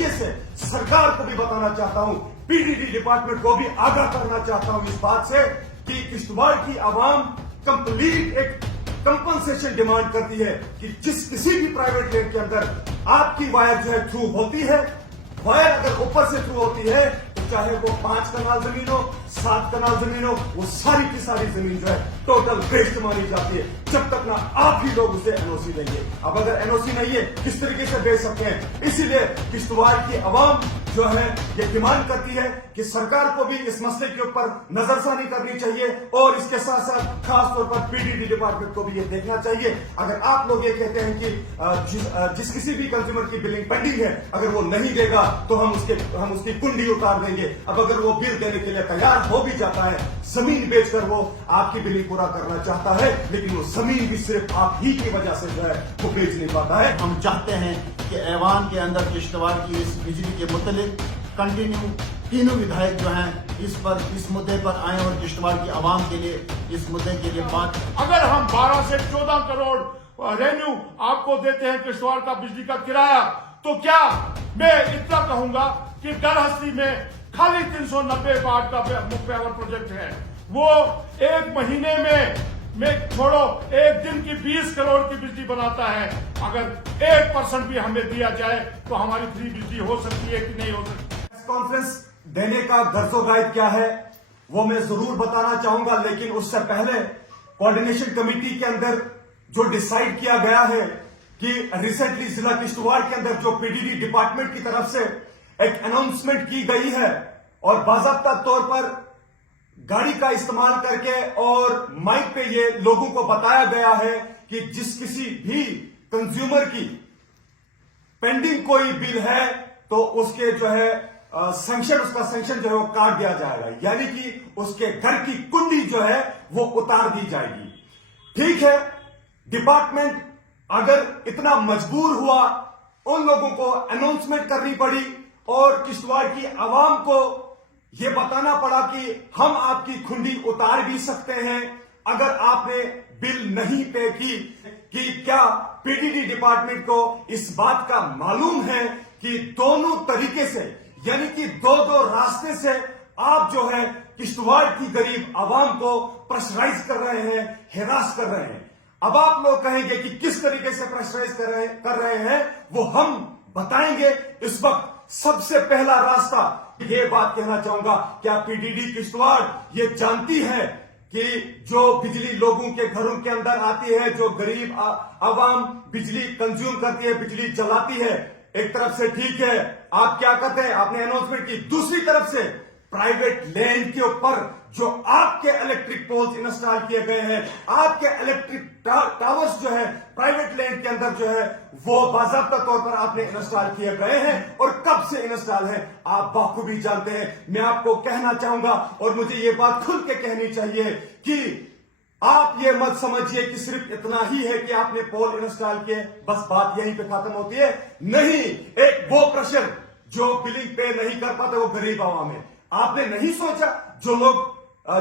जरिए से सरकार को भी बताना चाहता हूं, पीडीडी डिपार्टमेंट को भी आगाह करना चाहता हूं इस बात से कि किश्तवाड़ की आवाम कंप्लीट एक कंपनसेशन डिमांड करती है कि जिस किसी भी प्राइवेट लैंड के अंदर आपकी वायर जो है थ्रू होती है, वायर अगर ऊपर से थ्रू होती है तो चाहे वो 5 कनाल जमीन हो, 7 कनाल जमीन हो, वो सारी की सारी जमीन जो है टोटल वेस्ट मानी जाती है, जब तक ना आप ही लोग उसे एनओसी देंगे। अब अगर एनओसी नहीं है किस तरीके से बेच सकते हैं? इसीलिए किश्तवाड़ की आवाम जो है ये डिमांड करती है कि सरकार को भी इस मसले के ऊपर नजरसानी करनी चाहिए और इसके साथ साथ खास तौर पर पीडीडी डिपार्टमेंट को भी ये देखना चाहिए। अगर आप लोग ये कहते हैं कि जिस किसी भी कंज्यूमर की बिलिंग पेंडिंग है, अगर वो नहीं देगा तो हम उसकी कुंडी उतार देंगे। अब अगर वो बिल देने के लिए तैयार हो भी जाता है, जमीन बेचकर वो आपकी बिलिंग पूरा करना चाहता है, लेकिन वो जमीन भी सिर्फ आप ही की वजह से जो है वो बेच नहीं पाता है। हम चाहते हैं कि ऐवान के अंदर किश्तवाड़ की इस बिजली के मुतल्लिक कंटिन्यू तीनों विधायक जो हैं इस मुद्दे पर आए और किश्तवाड़ की आवाम के लिए इस मुद्दे के लिए बात। अगर हम 12 से 14 करोड़ रेवेन्यू आपको देते हैं किश्तवाड़ का बिजली का किराया, तो क्या मैं इतना कहूंगा कि दरहस्ती में खाली 390 वाट का मुख्य पावर प्रोजेक्ट है, वो एक महीने में छोड़ो एक दिन की 20 करोड़ की बिजली बनाता है। अगर 1% भी हमें दिया जाए तो हमारी फ्री बिजली हो सकती है कि नहीं हो सकती? कॉन्फ्रेंस देने का गर्जो गाइड क्या है वो मैं जरूर बताना चाहूंगा, लेकिन उससे पहले कोऑर्डिनेशन कमेटी के अंदर जो डिसाइड किया गया है कि रिसेंटली जिला किश्तवाड़ के अंदर जो पीडीडी डिपार्टमेंट की तरफ से एक अनाउंसमेंट की गई है और बाकायदा तौर पर गाड़ी का इस्तेमाल करके और माइक पे ये लोगों को बताया गया है कि जिस किसी भी कंज्यूमर की पेंडिंग कोई बिल है तो उसके जो है उसका सैंक्शन जो है वो काट दिया जाएगा, यानी कि उसके घर की कुंडी जो है वो उतार दी जाएगी। ठीक है, डिपार्टमेंट अगर इतना मजबूर हुआ, उन लोगों को अनाउंसमेंट करनी पड़ी और किश्तवाड़ की आवाम को यह बताना पड़ा कि हम आपकी खुंडी उतार भी सकते हैं अगर आपने बिल नहीं पे की, कि क्या पीडीडी डिपार्टमेंट को इस बात का मालूम है कि दोनों तरीके से, यानी कि दो रास्ते से आप जो है किश्तवाड़ की गरीब आवाम को प्रेशराइज कर रहे हैं, हिरास कर रहे हैं। अब आप लोग कहेंगे कि किस तरीके से प्रेशराइज कर रहे हैं, वो हम बताएंगे। इस वक्त सबसे पहला रास्ता ये बात कहना चाहूंगा, क्या पीडीडी किश्तवाड़ ये जानती है कि जो बिजली लोगों के घरों के अंदर आती है, जो गरीब आवाम बिजली कंज्यूम करती है, बिजली जलाती है, एक तरफ से ठीक है आप क्या करते हैं, आपने अनाउंसमेंट की, दूसरी तरफ से प्राइवेट लैंड के ऊपर जो आपके इलेक्ट्रिक पोल्स इंस्टॉल किए गए हैं, आपके इलेक्ट्रिक टावर्स जो है प्राइवेट लैंड के अंदर जो है वो बाकायदा तौर पर आपने इंस्टॉल किए गए हैं और कब से इंस्टॉल है आप बाखूबी जानते हैं। मैं आपको कहना चाहूंगा और मुझे ये बात खुल के कहनी चाहिए कि आप ये मत समझिए कि सिर्फ इतना ही है कि आपने पोल इंस्टॉल किए, बस बात यहीं पे खत्म होती है। नहीं, एक वो प्रेशर जो बिलिंग पे नहीं कर पाते वो गरीब आवाम है। आपने नहीं सोचा जो लोग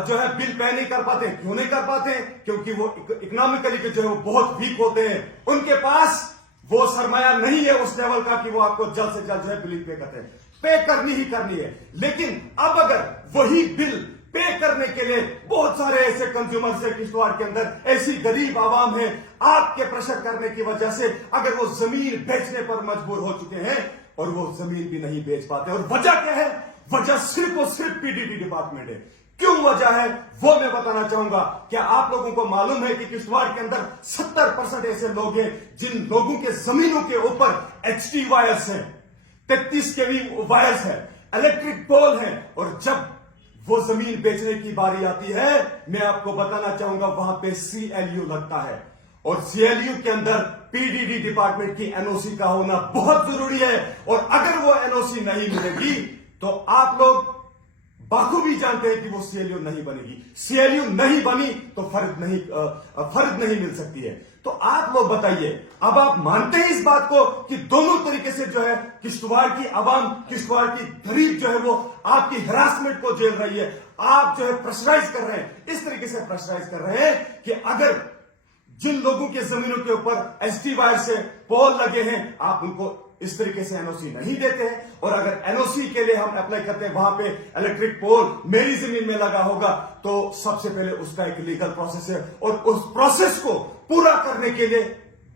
जो है बिल पे नहीं कर पाते, क्यों नहीं कर पाते? क्योंकि वो इकोनॉमिकली जो है वो बहुत वीक होते हैं, उनके पास वो सरमाया नहीं है उस लेवल का कि वो आपको जल्द से जल्द जो है बिलिंग पे करते हैं। पे करनी ही करनी है, लेकिन अब अगर वही बिल पे करने के लिए बहुत सारे ऐसे कंज्यूमर्स है किश्तवाड़ के अंदर, ऐसी गरीब आवाम है, आपके प्रेशर करने की वजह से अगर वो जमीन बेचने पर मजबूर हो चुके हैं और वो जमीन भी नहीं बेच पाते। और वजह क्या है? वजह सिर्फ और सिर्फ पीडीडी डिपार्टमेंट है। क्यों वजह है वो मैं बताना चाहूंगा। क्या आप लोगों को मालूम है कि किश्तवाड़ के अंदर 70% ऐसे लोग हैं जिन लोगों के जमीनों के ऊपर एचटी वायर्स हैं, 33 केवी वायर्स है, इलेक्ट्रिक पोल है, और जब वो जमीन बेचने की बारी आती है, मैं आपको बताना चाहूंगा वहां पे सीएलयू लगता है और सीएलयू के अंदर पीडीडी डिपार्टमेंट की एनओसी का होना बहुत जरूरी है। और अगर वो एनओसी नहीं मिलेगी तो आप लोग बाखूबी जानते हैं कि वो सीएलयू नहीं बनेगी। सीएलयू नहीं बनी तो फर्द नहीं मिल सकती है। तो आप लोग बताइए, अब आप मानते हैं इस बात को कि दोनों तरीके से जो है किश्तवाड़ की आवाम, किश्तवाड़ की गरीब जो है वो आपकी हरासमेंट को झेल रही है, आप जो है प्रेशराइज कर रहे हैं, इस तरीके से प्रेशराइज कर रहे हैं कि अगर जिन लोगों के जमीनों के ऊपर एचटी वायर से पोल लगे हैं आप उनको इस तरीके से एनओसी नहीं देते हैं। और अगर एनओसी के लिए हम अप्लाई करते हैं, वहां पे इलेक्ट्रिक पोल मेरी जमीन में लगा होगा, तो सबसे पहले उसका एक लीगल प्रोसेस है और उस प्रोसेस को पूरा करने के लिए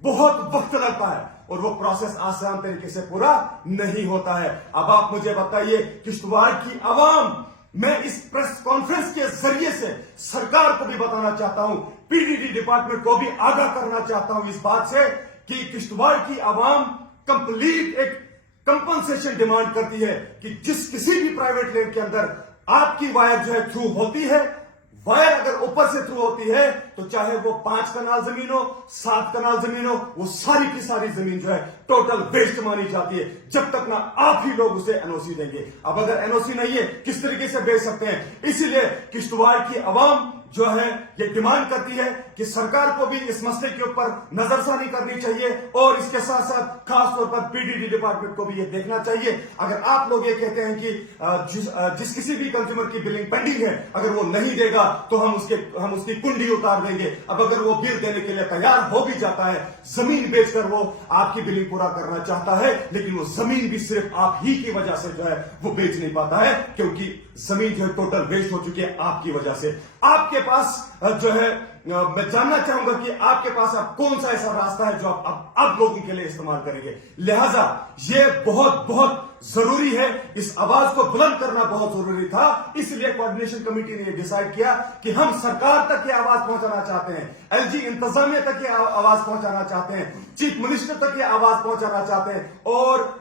बहुत वक्त लगता है और वो प्रोसेस आसान तरीके से पूरा नहीं होता है। अब आप मुझे बताइए, किश्तवाड़ की आवाम, मैं इस प्रेस कॉन्फ्रेंस के जरिए से सरकार को भी बताना चाहता हूं, पीडीडी डिपार्टमेंट को भी आगाह करना चाहता हूं इस बात से कि किश्तवाड़ की आवाम कंप्लीट एक कंपनसेशन डिमांड करती है कि जिस किसी भी प्राइवेट लैंड के अंदर आपकी वायर जो है थ्रू होती है, वायर अगर ऊपर से थ्रू होती है, तो चाहे वो 5 कनाल जमीन हो, 7 कनाल जमीन हो, वो सारी की सारी जमीन जो है टोटल वेस्ट मानी जाती है, जब तक ना आप ही लोग उसे एनओसी देंगे। अब अगर एनओसी नहीं है, किस तरीके से बेच सकते हैं? इसीलिए किश्तवाड़ की आवाम जो है ये डिमांड करती है कि सरकार को भी इस मसले के ऊपर नजरसानी करनी चाहिए और इसके साथ साथ खासतौर पर पीडीडी डिपार्टमेंट को भी ये देखना चाहिए। अगर आप लोग ये कहते हैं कि जिस किसी भी कंज्यूमर की बिलिंग पेंडिंग है, अगर वो नहीं देगा तो हम उसकी कुंडी उतार देंगे। अब अगर वो बिल देने के लिए तैयार हो भी जाता है, जमीन बेचकर वो आपकी बिलिंग पूरा करना चाहता है, लेकिन वो जमीन भी सिर्फ आप ही की वजह से जो है वो बेच नहीं पाता है, क्योंकि जमीन जो है टोटल वेस्ट हो चुकी है आपकी वजह से। आपके पास जो है, मैं जानना चाहूंगा कि आपके पास अब कौन सा ऐसा रास्ता है जो आप लोगों के लिए इस्तेमाल करेंगे। लिहाजा ये बहुत बहुत जरूरी है, इस आवाज को बुलंद करना बहुत जरूरी था। इसलिए कोऑर्डिनेशन कमेटी ने डिसाइड किया कि हम सरकार तक ये आवाज पहुंचाना चाहते हैं, एलजी इंतजामिया तक ये आवाज पहुंचाना चाहते हैं, चीफ मिनिस्टर तक ये आवाज पहुंचाना चाहते हैं और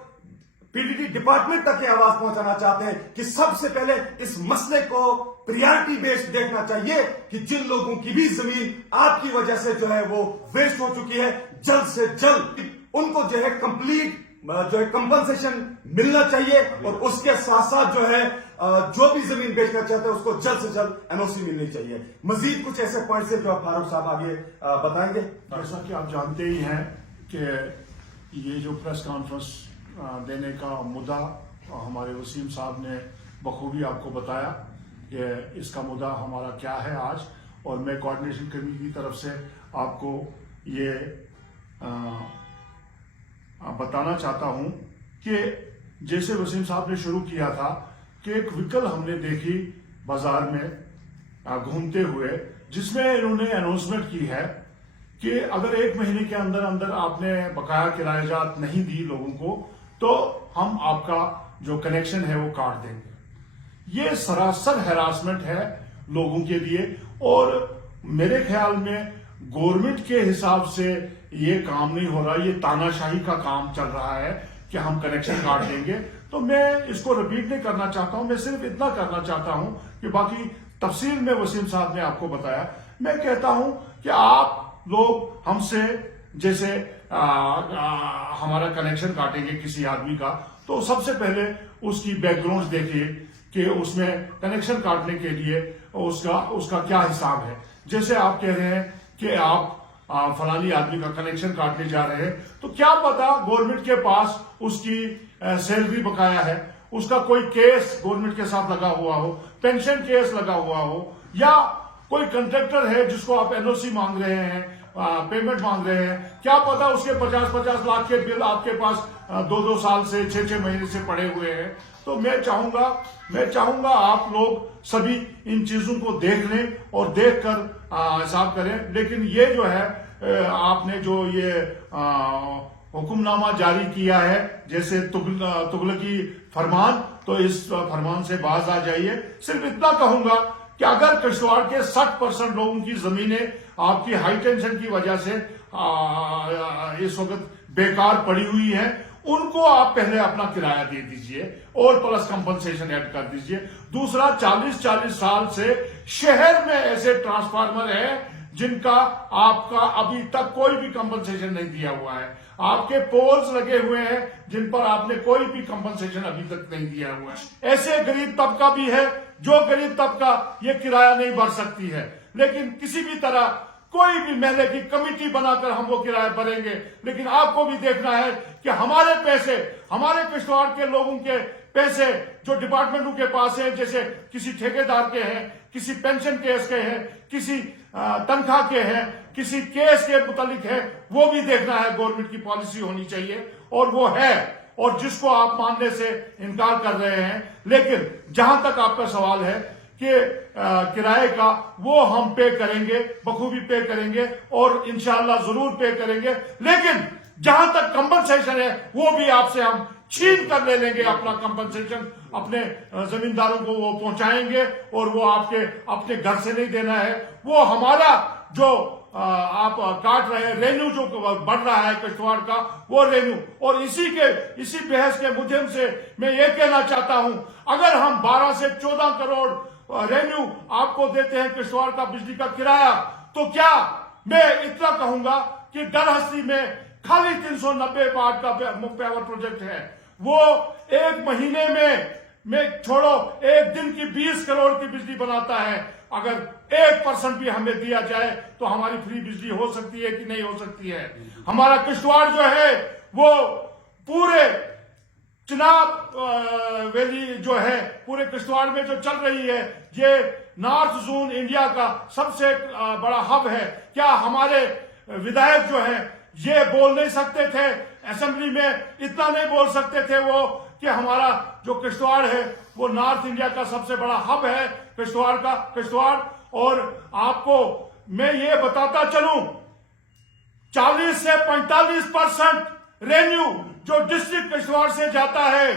पीडीडी डिपार्टमेंट तक ये आवाज पहुंचाना चाहते हैं कि सबसे पहले इस मसले को प्रायोरिटी बेस्ड देखना चाहिए कि जिन लोगों की भी जमीन आपकी वजह से जो है वो वेस्ट हो चुकी है, जल्द से जल्द उनको जो है कंप्लीट जो है कंपनसेशन मिलना चाहिए और उसके साथ साथ जो है जो भी जमीन बेचना चाहते हैं उसको जल्द से जल्द एनओसी मिलनी चाहिए। मजीद कुछ ऐसे पॉइंट्स है जो आप फारूक साहब आगे बताएंगे। जैसा कि आप जानते ही हैं कि ये जो प्रेस कॉन्फ्रेंस देने का मुद्दा हमारे वसीम साहब ने बखूबी आपको बताया कि इसका मुद्दा हमारा क्या है आज, और मैं कोऑर्डिनेशन कमेटी की तरफ से आपको ये बताना चाहता हूं कि जैसे वसीम साहब ने शुरू किया था कि एक व्हीकल हमने देखी बाजार में घूमते हुए, जिसमें इन्होंने अनाउंसमेंट की है कि अगर 1 महीने के अंदर अंदर आपने बकाया किरायाजात नहीं दी लोगों को तो हम आपका जो कनेक्शन है वो काट देंगे। ये सरासर हैरासमेंट है लोगों के लिए और मेरे ख्याल में गवर्नमेंट के हिसाब से ये काम नहीं हो रहा, ये तानाशाही का काम चल रहा है कि हम कनेक्शन काट देंगे। तो मैं इसको रिपीट नहीं करना चाहता हूं, मैं सिर्फ इतना करना चाहता हूं कि बाकी तफसील में वसीम साहब ने आपको बताया। मैं कहता हूं कि आप लोग हमसे जैसे हमारा कनेक्शन काटेंगे किसी आदमी का, तो सबसे पहले उसकी बैकग्राउंड देखिए कि उसमें कनेक्शन काटने के लिए उसका क्या हिसाब है। जैसे आप कह रहे हैं कि आप फलानी आदमी का कनेक्शन काटने जा रहे हैं, तो क्या पता गवर्नमेंट के पास उसकी सैलरी बकाया है, उसका कोई केस गवर्नमेंट के साथ लगा हुआ हो, पेंशन केस लगा हुआ हो, या कोई कंट्रैक्टर है जिसको आप एनओसी मांग रहे हैं, पेमेंट मांग रहे हैं, क्या पता उसके 50-50 लाख के बिल आपके पास 2-2 साल से 6-6 महीने से पड़े हुए हैं। तो मैं चाहूंगा आप लोग सभी इन चीजों को देख लें और देखकर हिसाब करें। लेकिन ये जो है आपने जो ये हुक्मनामा जारी किया है जैसे तुगलकी फरमान, तो इस फरमान से बाज आ जाइए। सिर्फ इतना कहूंगा कि अगर किश्तवाड़ के 60% लोगों की जमीनें आपकी हाई टेंशन की वजह से इस वक्त बेकार पड़ी हुई है, उनको आप पहले अपना किराया दे दीजिए और प्लस कंपनसेशन ऐड कर दीजिए। दूसरा, 40-40 साल से शहर में ऐसे ट्रांसफार्मर है जिनका आपका अभी तक कोई भी कंपनसेशन नहीं दिया हुआ है, आपके पोल्स लगे हुए हैं जिन पर आपने कोई भी कंपनसेशन अभी तक नहीं दिया हुआ है। ऐसे गरीब तबका भी है जो गरीब तबका ये किराया नहीं भर सकती है, लेकिन किसी भी तरह कोई भी महीने की कमेटी बनाकर हम वो किराया भरेंगे। लेकिन आपको भी देखना है कि हमारे पैसे, हमारे किश्तवाड़ के लोगों के पैसे जो डिपार्टमेंटों के पास हैं, जैसे किसी ठेकेदार के हैं, किसी पेंशन केस के हैं, किसी तनख्वाह के हैं, किसी केस के मुतालिक है, वो भी देखना है। गवर्नमेंट की पॉलिसी होनी चाहिए और वो है, और जिसको आप मानने से इनकार कर रहे हैं। लेकिन जहां तक आपका सवाल है कि किराए का, वो हम पे करेंगे, बखूबी पे करेंगे और इंशाअल्लाह जरूर पे करेंगे। लेकिन जहां तक कंपनसेशन है वो भी आपसे हम छीन कर ले लेंगे। अपना कंपनसेशन अपने जमींदारों को वो पहुंचाएंगे और वो आपके अपने घर से नहीं देना है। वो हमारा जो आप काट रहे हैं रेन्यू जो बढ़ रहा है किश्तवाड़ का, वो रेन्यू, और इसी बहस के माध्यम से मैं ये कहना चाहता हूं, अगर हम 12 से 14 करोड़ रेन्यू आपको देते हैं किश्तवाड़ का बिजली का किराया, तो क्या मैं इतना कहूंगा कि डरहस्ती में खाली 390 वाट का पावर प्रोजेक्ट है, वो एक महीने में छोड़ो, एक दिन की 20 करोड़ की बिजली बनाता है। अगर 1% भी हमें दिया जाए तो हमारी फ्री बिजली हो सकती है कि नहीं हो सकती है। हमारा किश्तवाड़ जो है वो पूरे चिनाब वैली जो है, पूरे किश्तवाड़ में जो चल रही है, ये नॉर्थ जोन इंडिया का सबसे बड़ा हब है। क्या हमारे विधायक जो है ये बोल नहीं सकते थे असेंबली में, इतना नहीं बोल सकते थे वो कि हमारा जो किश्तवाड़ है वो नॉर्थ इंडिया का सबसे बड़ा हब है किश्तवाड़। और आपको मैं ये बताता चलूं, 40 से 45% रेन्यू जो डिस्ट्रिक्ट किश्तवाड़ से जाता है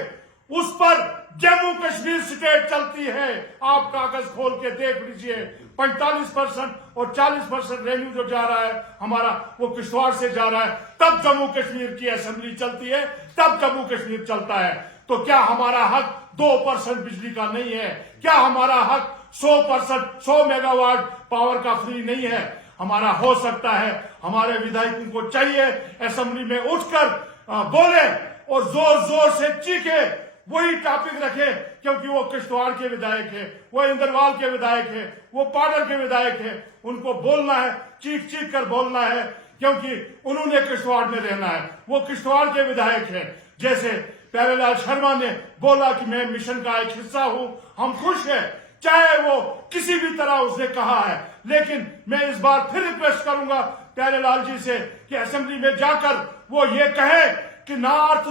उस पर जम्मू कश्मीर स्टेट चलती है। आप कागज खोल के देख लीजिए, 45% और 40% रेन्यू जो जा रहा है हमारा, वो किश्तवाड़ से जा रहा है। तब जम्मू कश्मीर की असेंबली चलती है, तब जम्मू कश्मीर चलता है। तो क्या हमारा हक 2% बिजली का नहीं है? क्या हमारा हक 100 मेगावाट पावर का फ्री नहीं है? हमारा हो सकता है। हमारे विधायकों को चाहिए असेंबली में उठकर बोले और जोर जोर से चीखे, वही टॉपिक रखे, क्योंकि वो किश्तवाड़ के विधायक है, वो इंदरवाल के विधायक है, वो पाडर के विधायक है। उनको बोलना है, चीख चीख कर बोलना है, क्योंकि उन्होंने किश्तवाड़ में रहना है, वो किश्तवाड़ के विधायक है। जैसे प्यारेलाल शर्मा ने बोला कि मैं मिशन का एक हिस्सा हूं, हम खुश हैं, चाहे वो किसी भी तरह उसने कहा है। लेकिन मैं इस बार फिर रिक्वेस्ट करूंगा प्यारेलाल जी से कि असेंबली में जाकर वो ये कहे कि नॉर्थ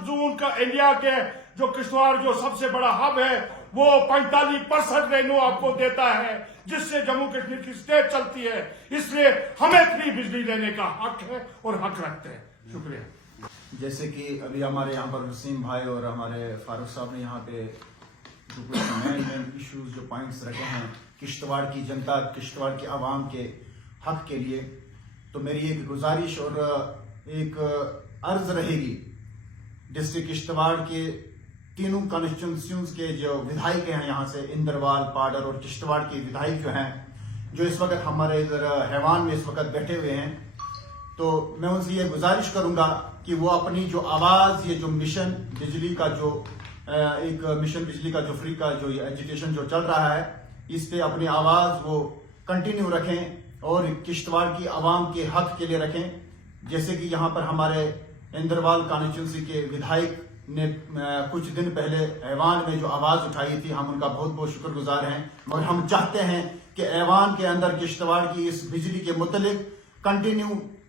जोन का इंडिया के जो किश्तवाड़ जो सबसे बड़ा हब है, वो 45% रेन्यू आपको देता है, जिससे जम्मू कश्मीर की स्टेट चलती है। इसलिए हमें फ्री बिजली लेने का हक है और हक रखते हैं। शुक्रिया। जैसे कि अभी हमारे यहाँ पर वसीम भाई और हमारे फारूक साहब ने यहाँ पे जो कुछ मेन इश्यूज जो पॉइंट्स रखे हैं किश्तवाड़ की जनता, किश्तवाड़ की आवाम के हक के लिए, तो मेरी एक गुजारिश और एक अर्ज रहेगी डिस्ट्रिक्ट किश्तवाड़ के तीनों कॉन्स्टिट्यूंसीज के जो विधायक हैं यहाँ से, इंदरवाल, पाडर और किश्तवाड़ के विधायक जो हैं, जो इस वक्त हमारे इधर हैवान में इस वक्त बैठे हुए हैं, तो मैं उनसे ये गुजारिश करूंगा कि वो अपनी जो आवाज़, ये जो मिशन बिजली का जो एक मिशन बिजली का जो फ्री का जो एजुकेशन जो चल रहा है, इस पे अपनी आवाज़ वो कंटिन्यू रखें और किश्तवाड़ की आवाम के हक के लिए रखें। जैसे कि यहाँ पर हमारे इंदरवाल कॉन्स्टिट्यूंसी के विधायक ने कुछ दिन पहले ऐवान में जो आवाज़ उठाई थी, हम उनका बहुत बहुत शुक्रगुजार हैं। और हम चाहते हैं कि ऐवान के अंदर किश्तवाड़ की इस बिजली के मुतलिक कंटिन्यू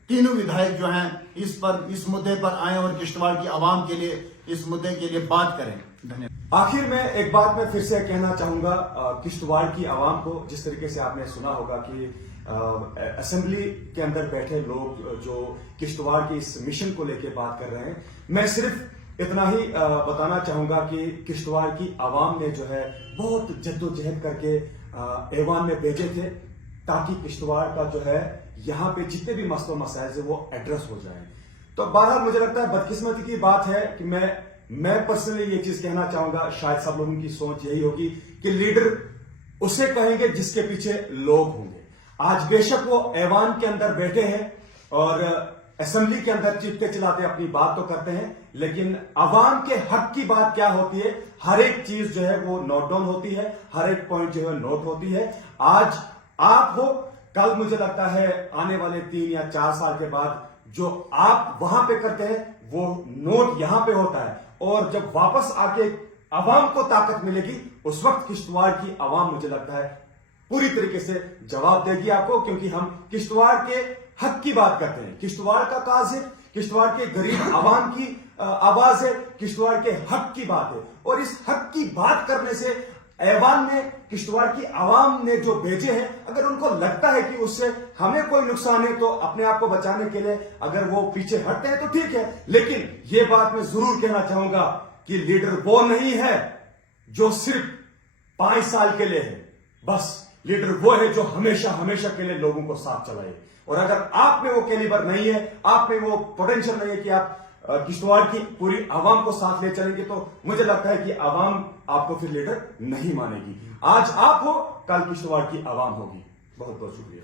तीनों विधायक जो हैं इस मुद्दे पर आए और किश्तवाड़ की आवाम के लिए इस मुद्दे के लिए बात करें। धन्यवाद। आखिर में एक बात मैं फिर से कहना चाहूंगा किश्तवाड़ की आवाम को, जिस तरीके से आपने सुना होगा कि असेंबली के अंदर बैठे लोग जो किश्तवाड़ की इस मिशन को लेकर बात कर रहे हैं, मैं सिर्फ इतना ही बताना चाहूंगा कि किश्तवाड़ की आवाम ने जो है बहुत जद्दोजहद करके ऐवान में भेजे थे, ताकि किश्तवाड़ का जो है यहाँ पे जितने भी मसले मसाइल है वो एड्रेस हो जाए। तो बहरहाल मुझे लगता है बदकिस्मती की बात है कि मैं पर्सनली ये चीज कहना चाहूंगा, शायद सब लोगों की सोच यही होगी कि लीडर उसे कहेंगे जिसके पीछे लोग होंगे। आज बेशक वो ऐवान के अंदर बैठे हैं और असेंबली के अंदर चीखते चिल्लाते अपनी बात तो करते हैं, लेकिन आवाम के हक की बात क्या होती है, हर एक चीज जो है वो नोट डाउन होती है, हर एक पॉइंट जो है नोट होती है। आज आप हो, कल मुझे लगता है आने वाले 3 या 4 साल के बाद जो आप वहां पे करते हैं वो नोट यहां पे होता है, और जब वापस आके आवाम को ताकत मिलेगी उस वक्त किश्तवाड़ की आवाम मुझे लगता है पूरी तरीके से जवाब देगी आपको, क्योंकि हम किश्तवाड़ के हक की बात करते हैं। किश्तवाड़ का काज है किश्तवाड़ के गरीब आवाम की आवाज है, किश्तवाड़ के हक की बात है। और इस हक की बात करने से ऐवान ने, किश्तवाड़ की आवाम ने जो भेजे हैं, अगर उनको लगता है कि उससे हमें कोई नुकसान है तो अपने आप को बचाने के लिए अगर वो पीछे हटते हैं तो ठीक है। लेकिन ये बात मैं जरूर कहना चाहूंगा कि लीडर वो नहीं है जो सिर्फ 5 साल के लिए है, बस लीडर वो है जो हमेशा हमेशा के लिए लोगों को साथ चलाए। और अगर आप में वो कैलिबर नहीं है, आप में वो पोटेंशियल नहीं है कि आप किश्तवाड़ की पूरी आवाम को साथ ले चलेंगे, तो मुझे लगता है कि आवाम आपको फिर लीडर नहीं मानेगी। आज आप हो, कल किश्तवाड़ की आवाम होगी। बहुत बहुत शुक्रिया।